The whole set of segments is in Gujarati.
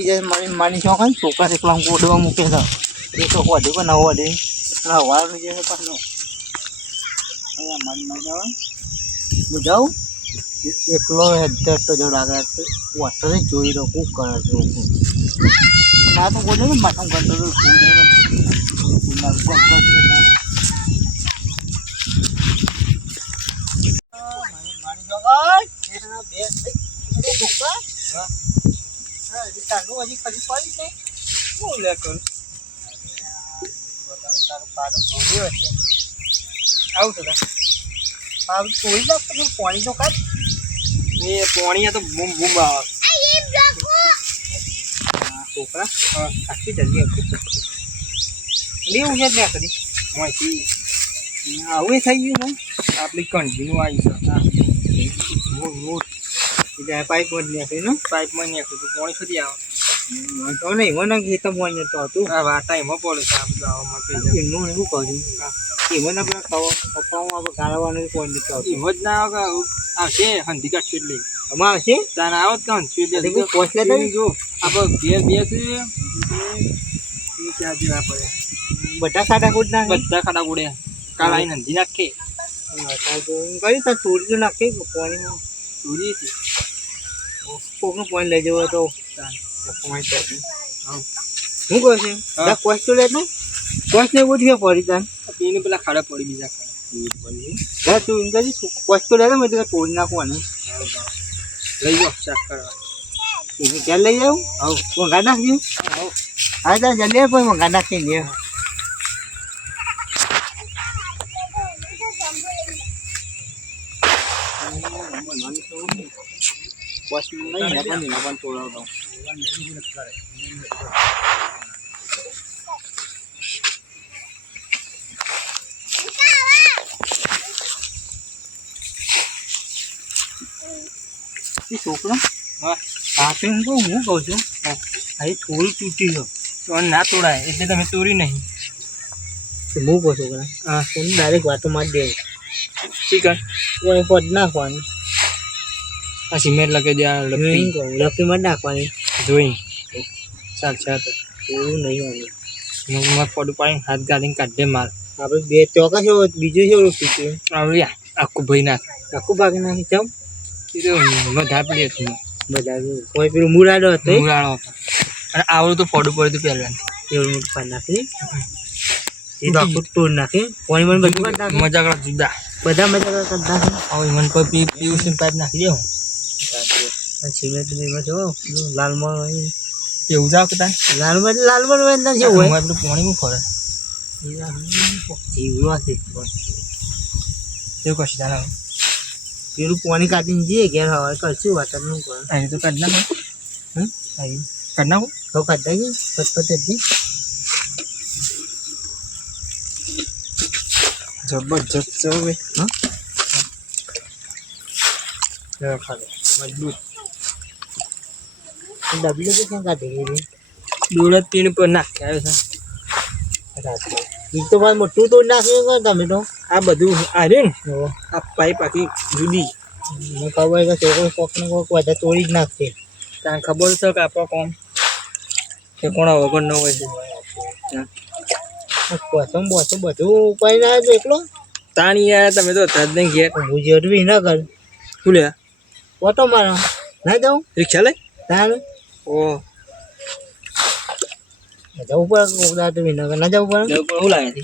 ઉઠી જાય મારી શોખ છોકરા એકલા ગોડવા મૂકે છે એ તો હોડે પણ ના હોડે હવાનું જે પાછું મારી ના જવા હું જાઉં એકલો હેડ તો જો આગળ વોટર જોઈ રહ્યો ખૂબ કરે છે ના તો બોલે ને માથું કરતો પાણી તો કાઢ એ પાણી તો બૂમ બૂમ આવે છોકરા આખી જલ્દી લેવું છે ત્યાં કરી આવું થઈ ગયું ને આપણી કન્ટિન્યુ આવી છે પાઇપ જ નાખી ને પાઇપમાં નાખ્યું તો પાણી સુધી આવે તો નહીં મને ગીત પાણી તો હતું હા વાટા એમાં પડે છે એમનું એવું કહું એમાં આપણે પપ્પામાં આપણે ગાળવાનું પાણી તો એમાં જ ના આવે આવશે હંધી કાઢશે એટલે આમાં આવશે તાર આવો જ કાં પોચલે તો જો આપણે ઘેર બેસે ક્યાં જેવા પડે બધા ખાડા કૂડ નાખે બધા ખાડા કૂડે કાલ આવીને હંધી નાખે કઈ તાર ચોરી નાખે પાણીમાં ચોરી હતી કોકનું પાણી લઈ જવું તો હું કહું છું કોચ તો લે ને કોચ ને એવું થયું પડી તાર એને પેલા ખાડા પડી બીજા ખાડા તું એમ કહી કોચ તો લે મેં તોડી નાખવાનું લઈ જાઓ શાક કરવા એને ક્યાં લઈ જાઉં હા મંગા નાખજો હા તાર જલ્દી પણ મંગા નાખી દે બસ નહીં પણ તોડાવતો છોકરા હા પાસે હું કહું છું અહીં થોડું તૂટી ગયો તો ના તોડાય એટલે તમે તોડી નહીં હું કહું છોકરા હા હું ડાયરેક્ટ વાતો મારી દે ચિકન કોઈ પદ નાખવાની આ સિમેન્ટ લગાવી દે લપટીમાં નાખવાની જોઈ ચાલશે તો એવું નહીં હોય મારે પડું પાડીને હાથ ગાડીને કાઢે માર આપણે બે ચોકા છે બીજું છે તૂટ્યું આવડ્યા આખું ભાઈ નાખ આખું ભાગી નાખી ચાલ બધા પડી હતું બધા કોઈ પેલું મુરાડો હતો મુરાડો હતો અને આવડું તો ફોડું પડ્યું હતું પહેલાં એવું પાણી નાખી એ તો આખું તોડ નાખી પાણી મને બધું મજા કરો જુદા બધા મજા કરો કરતા હવે મને કોઈ પીયુસી પાઇપ નાખી દેવું સિમેન્ટ જો લાલમાં એવું જાવ કે તાર લાલમાં અંદર છે હોય પેલું પાણીમાં ફરે જીવવા છે એવું કશું જાણે પેલું પાણી કાઢીને જઈએ ઘેર હવે કરશું વાતાવરણ કરે અહીં તો કાઢ નાખો અહીં કાઢ નાખો તો કાઢ નાખી પતપત જ જબરજસ્ત છે હવે હા ખાધો મજબૂત ડબલી તો ક્યાં કાઢી ગઈ દોડ તીન પર નાખી આવ્યો છે એક તો ભાઈ મોટું તોડ નાખ્યું તમે તો આ બધું આવ્યું ને આ પાઇપ આખી જુદી મને ખબર કે છોકરો કોકને કોક બધા તોડી જ નાખશે ત્યાં ખબર છે કે આપણો કોમ કે કોણા વગર ન હોય છે પોસમ બોસમ બધું ઉપાય ના આવે એકલો તાણી યાર તમે તો તજ નહીં ઘેર હું જરૂરી ના કર શું લે ઓટો મારો ના જાઉં રિક્ષા લઈ તાણ ઓ જવું પડે વિનગર ના જવું પડે એવું લાગે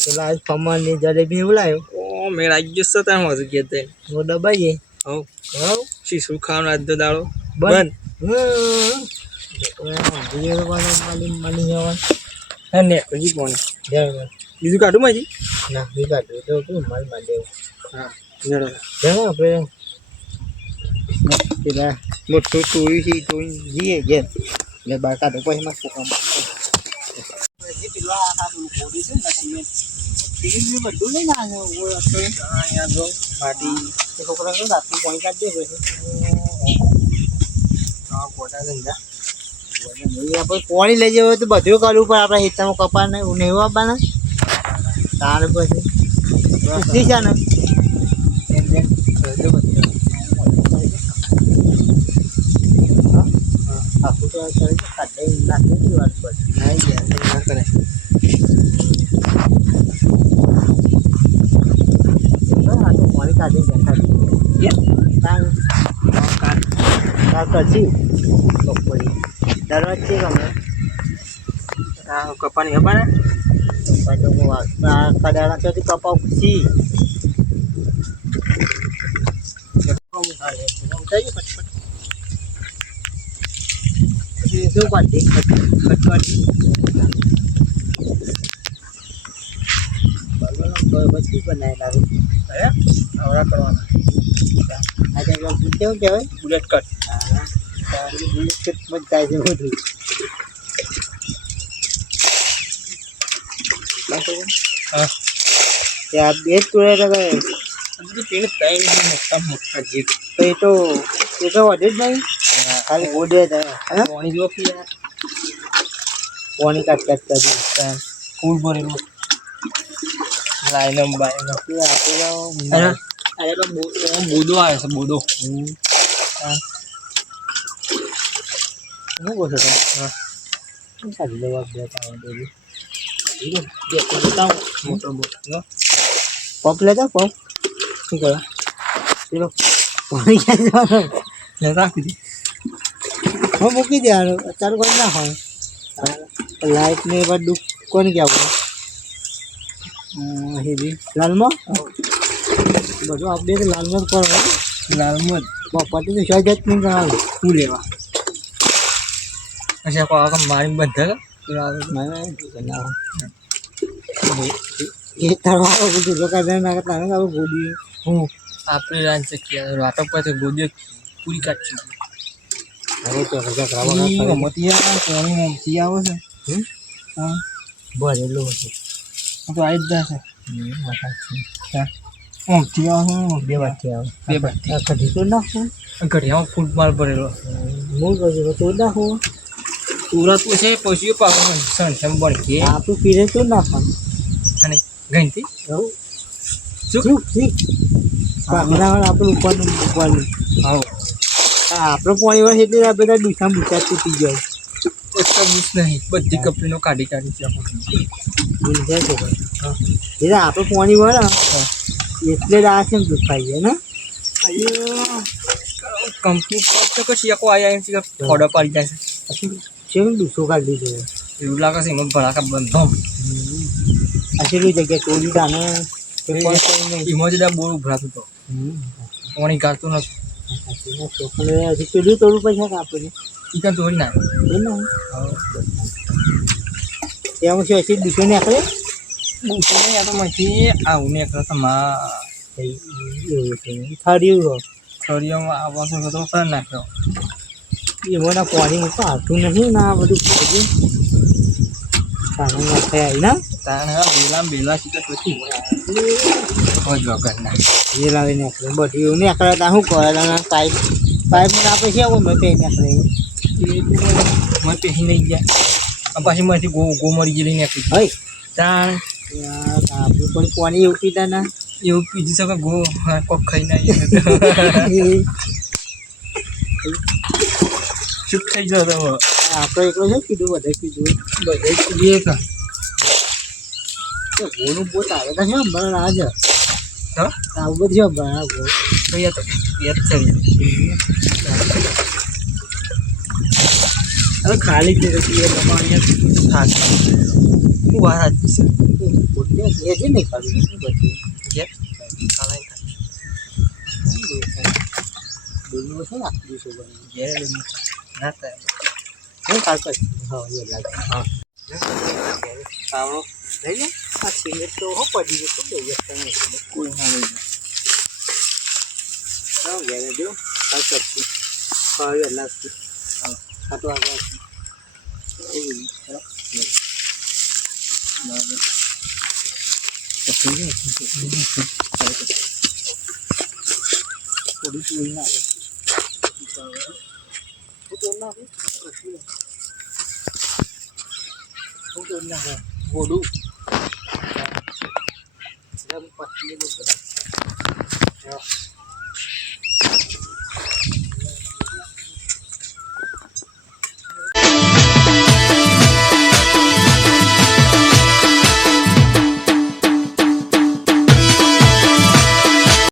પેલા આજ ખમણ ની જલેબી એવું લાવ્યો ઓ મેળ આવી ગયો છે ત્યાં હજુ ઘેર તઈ હું દબાઈએ હવ હવ શીશું ખાવાનું આજ તો દાડો બંધ મળી જવા હા ને હજી કોણ બીજું કાઢું માજી ના બીજું કાઢું તો શું માલ માં દેવું હા જણા આપણે પેલા મોટું તોડ્યું છે તો જઈએ ઘેર એટલે બાર કાઢો પછી માં પોકામ પેલા આ બોડી છે ને બધું લઈને આવ્યો જો માટી છોકરા રાતનું પાણી કાઢી દે હા પોતા ધંધા આપણે પાણી લઈ જવું તો બધું કરવું પણ આપણે હિતામાં કપા ને એવું આપવાના તાર પછી છે ને આખું તો ખાતે નાખી વાત પર ના ગયા ના કરે આ તો પાણી કાઢી ગયા પછી કપડી દરવાજ છે ગમે આ કપાની ખબર ને કડાણા ચોથી કપાવ પછી શું કાઢી ખટકાટી પછી બનાવી લાગે આવડા કરવાના આજે કેવું કહેવાય બુલેટ કટ બુલેટ કટ મત થાય છે બધું હા ત્યાં બે જ તોડે પેલું ત્રણ મોટા મોટા જીપ તો એ તો વધે જ નહીં ખાલી ગોડે થાય પાણી જો પાણી કાટ કરી ફૂલ ભરેલું લાઈનમ બાઈન આપણે બોદો આવે છે બોદો શું કહો છો તમે સારી લેવા બે મોટો મોટો પંપ લેતા પંપ શું કરે પેલો પાણી ક્યાં જવાનું રાખી દે હું મૂકી દેવાનું અત્યારે કોઈ ના હોય લાઈટ ને બધું કોને ક્યાં હેરી લાલમાં બધું આપણે તો લાલમાં જ કરવાનું લાલમાં જ પપ્પાથી તો શોધ જ નહીં કરવાનું શું લેવા પછી આખો મારી બધા એ તળવા બધું રોકા જાય ના કરતા ને ગોદી હું આપણે રાન શક્યા વાટક પાસે ગોદી પૂરી કાઢી હવે તો રજા મતિયા કોણી આવે છે હા ભરેલું હતું તો આવી જ જશે બે બાકી આવે બે બાકી કઢી તો નાખું ઘડિયામાં ફૂલ માલ ભરેલો હું કશું તો નાખું સુરત છે પછી પાકું સંસમ બળકે આપણું પીરે તો નાખવાનું અને ગણતી શું આપણું ઉપરનું હા આપણું પાણી વાર એટલે આ બધા ડૂસા બૂસા તૂટી જાય એટલા બૂસ નહીં બધી કંપનીનો કાઢી છે એટલે આપણે પાણી વળે એટલે જ આ છે ને દુખાઈ જાય ને કંપની તો કશી આખો આવ્યા ફોડો પાડી જાય છે કેમ દૂસો કાઢી છે એવું લાગે છે એમાં ભડાકા બંધ આટલી જગ્યાએ ચોરી દાને એમાં જ બોર ઉભરાતું હતો પાણી કાઢતું નતું હજી પેલું તોડવું પૈસા કાપે એ કાં તોડી ના એમાં શું હશે દૂસો નીકળે દૂસો નહીં આ તો માંથી આવું નીકળે તમા થર્યું થર્યોમાં આવવાનો તો કરી નાખ્યો એમાં પાણી મૂકવા આવતું નહીં ના બધું ખોજું તાણે નાખ્યા આવી ના તાણે બેલા સીધા પછી ખોજવા કરી નાખ બેલા નીકળે બધું એવું નીકળે ત્યાં શું કરે પાઇપ પાઇપમાં આપણે છે મેં પહેરી નીકળે મેં પહેરી નહીં ગયા પછી માંથી ગો મરી ગયેલી નીકળી હોય તાણ આપણે કોઈ પાણી એવું પીતા ના એવું પીધી શકે ગો કોક ખાઈ ના ચૂપ થઈ જતો આપણે એકલો છે કીધું બધે કીધું બધે કીધું એક ગોનું બોટ આવે તો છે બરાબર આજે હા આવું બધું છે બરાબર તો યાદ છે હવે ખાલી જ નથી એ તમારે થાક હું વાત છે બોટને એ છે નહીં ખાલી બધું જે ખાલાઈ બોલવું છે ને આખું દિવસો બની ઘેર ના થાય હું કાલ પછી હા એ લાગે હા સાવડો લઈ લે આ સિમેન્ટ તો હો પડી ગયો તો લઈ જશે કોઈ હા લઈ જાય ઘેર દો કાલ પછી હા એ લાગશે હા આ તો આગળ થોડી ચૂલ ના બોડું પછી